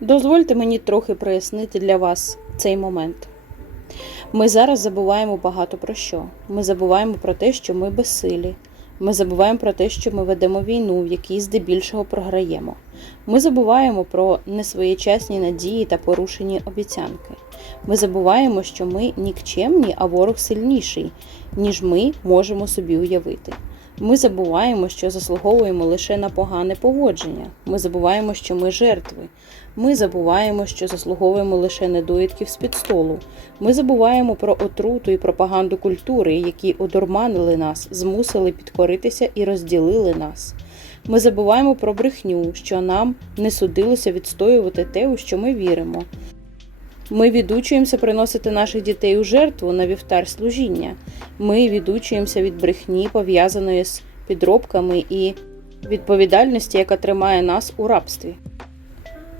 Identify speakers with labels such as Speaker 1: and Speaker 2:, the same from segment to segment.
Speaker 1: Дозвольте мені трохи прояснити для вас цей момент. Ми зараз забуваємо багато про що. Ми забуваємо про те, що ми безсилі. Ми забуваємо про те, що ми ведемо війну, в якій здебільшого програємо. Ми забуваємо про несвоєчасні надії та порушені обіцянки. Ми забуваємо, що ми нікчемні, а ворог сильніший, ніж ми можемо собі уявити. Ми забуваємо, що заслуговуємо лише на погане поводження. Ми забуваємо, що ми жертви. Ми забуваємо, що заслуговуємо лише недоїдків з-під столу. Ми забуваємо про отруту і пропаганду культури, які одурманили нас, змусили підкоритися і розділили нас. Ми забуваємо про брехню, що нам не судилося відстоювати те, у що ми віримо. Ми відучуємося приносити наших дітей у жертву на вівтар служіння. Ми відучуємося від брехні, пов'язаної з підробками і відповідальності, яка тримає нас у рабстві.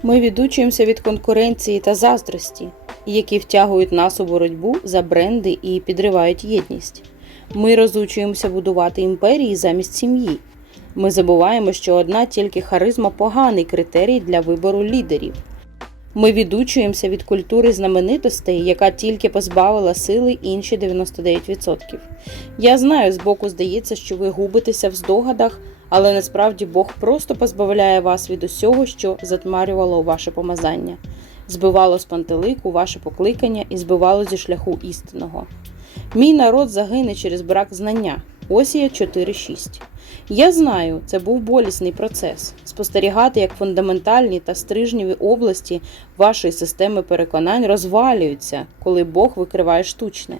Speaker 1: Ми відучуємося від конкуренції та заздрості, які втягують нас у боротьбу за бренди і підривають єдність. Ми розучуємося будувати імперії замість сім'ї. Ми забуваємо, що одна тільки харизма поганий критерій для вибору лідерів. Ми відучуємося від культури знаменитостей, яка тільки позбавила сили інші 99%. Я знаю, збоку здається, що ви губитеся в здогадах, але насправді Бог просто позбавляє вас від усього, що затмарювало ваше помазання, збивало з пантелику ваше покликання і збивало зі шляху істинного. Мій народ загине через брак знання. Осія 4.6. Я знаю, це був болісний процес спостерігати, як фундаментальні та стрижневі області вашої системи переконань розвалюються, коли Бог викриває штучне.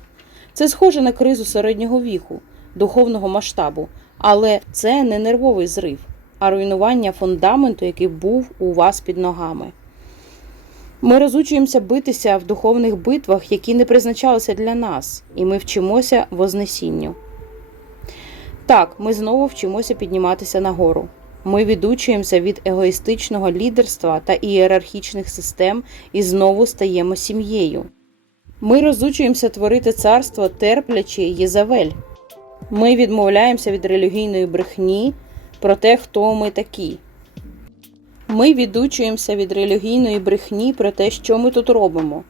Speaker 1: Це схоже на кризу середнього віку, духовного масштабу, але це не нервовий зрив, а руйнування фундаменту, який був у вас під ногами. Ми розучуємося битися в духовних битвах, які не призначалися для нас, і ми вчимося вознесінню. Так, ми знову вчимося підніматися нагору. Ми відучуємося від егоїстичного лідерства та ієрархічних систем і знову стаємо сім'єю. Ми розучуємося творити царство терплячи Єзавель. Ми відмовляємося від релігійної брехні про те, хто ми такі. Ми відучуємося від релігійної брехні про те, що ми тут робимо.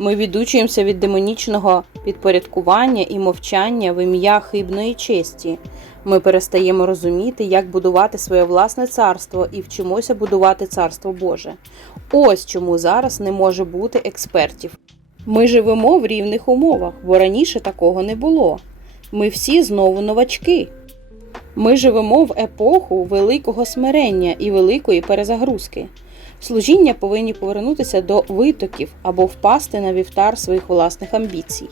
Speaker 1: Ми відучуємося від демонічного підпорядкування і мовчання в ім'я хибної честі. Ми перестаємо розуміти, як будувати своє власне царство і вчимося будувати царство Боже. Ось чому зараз не може бути експертів. Ми живемо в рівних умовах, бо раніше такого не було. Ми всі знову новачки. Ми живемо в епоху великого смирення і великої перезагрузки. Служіння повинні повернутися до витоків або впасти на вівтар своїх власних амбіцій.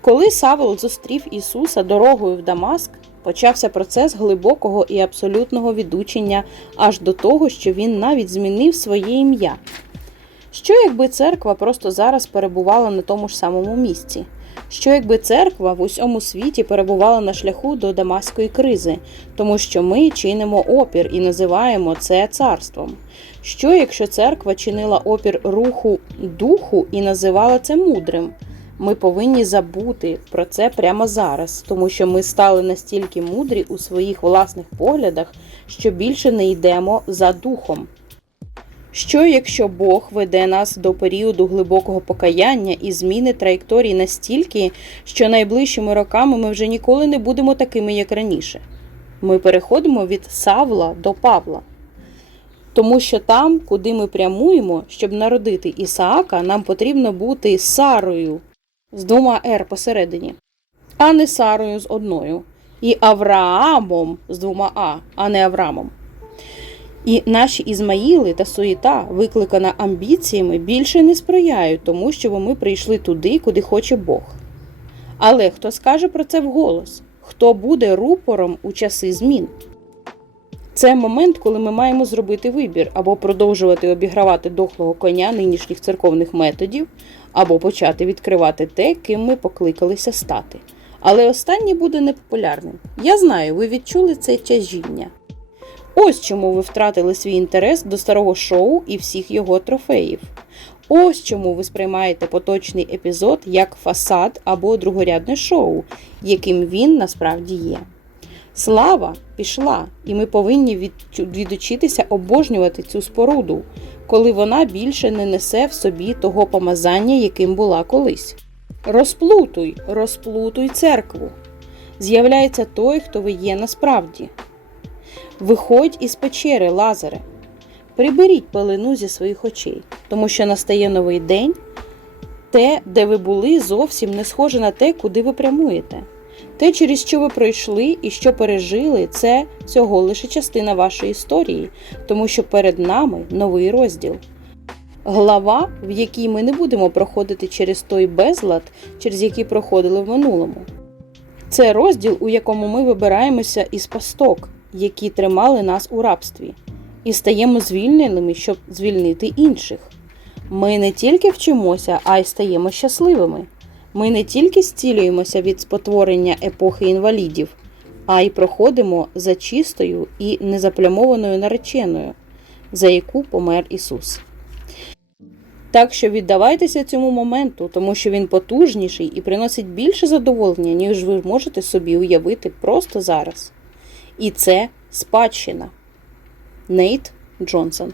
Speaker 1: Коли Савол зустрів Ісуса дорогою в Дамаск, почався процес глибокого і абсолютного відучення аж до того, що він навіть змінив своє ім'я. Що якби церква просто зараз перебувала на тому ж самому місці? Що якби церква в усьому світі перебувала на шляху до дамаської кризи, тому що ми чинимо опір і називаємо це царством? Що якщо церква чинила опір руху духу і називала це мудрим? Ми повинні забути про це прямо зараз, тому що ми стали настільки мудрі у своїх власних поглядах, що більше не йдемо за духом. Що якщо Бог веде нас до періоду глибокого покаяння і зміни траєкторії настільки, що найближчими роками ми вже ніколи не будемо такими, як раніше? Ми переходимо від Савла до Павла. Тому що там, куди ми прямуємо, щоб народити Ісаака, нам потрібно бути Сарою з двома Р посередині, а не Сарою з одною, і Авраамом з двома А, а не Аврамом. І наші Ізмаїли та суєта, викликана амбіціями, більше не сприяють тому, щоб ми прийшли туди, куди хоче Бог. Але хто скаже про це вголос? Хто буде рупором у часи змін? Це момент, коли ми маємо зробити вибір або продовжувати обігравати дохлого коня нинішніх церковних методів, або почати відкривати те, ким ми покликалися стати. Але останнє буде непопулярним. Я знаю, ви відчули це тяжіння. Ось чому ви втратили свій інтерес до старого шоу і всіх його трофеїв. Ось чому ви сприймаєте поточний епізод як фасад або другорядне шоу, яким він насправді є. Слава пішла, і ми повинні відучитися обожнювати цю споруду, коли вона більше не несе в собі того помазання, яким була колись. Розплутуй, розплутуй церкву. З'являється той, хто ви є насправді. Виходь із печери, Лазаре. Приберіть пелену зі своїх очей, тому що настає новий день, те, де ви були, зовсім не схоже на те, куди ви прямуєте. Те, через що ви пройшли і що пережили, це всього лише частина вашої історії, тому що перед нами новий розділ. Глава, в якій ми не будемо проходити через той безлад, через який проходили в минулому. Це розділ, у якому ми вибираємося із пасток, які тримали нас у рабстві, і стаємо звільненими, щоб звільнити інших. Ми не тільки вчимося, а й стаємо щасливими. Ми не тільки зцілюємося від спотворення епохи інвалідів, а й проходимо за чистою і незаплямованою нареченою, за яку помер Ісус. Так що віддавайтеся цьому моменту, тому що він потужніший і приносить більше задоволення, ніж ви можете собі уявити просто зараз. І це спадщина. Нейт Джонсон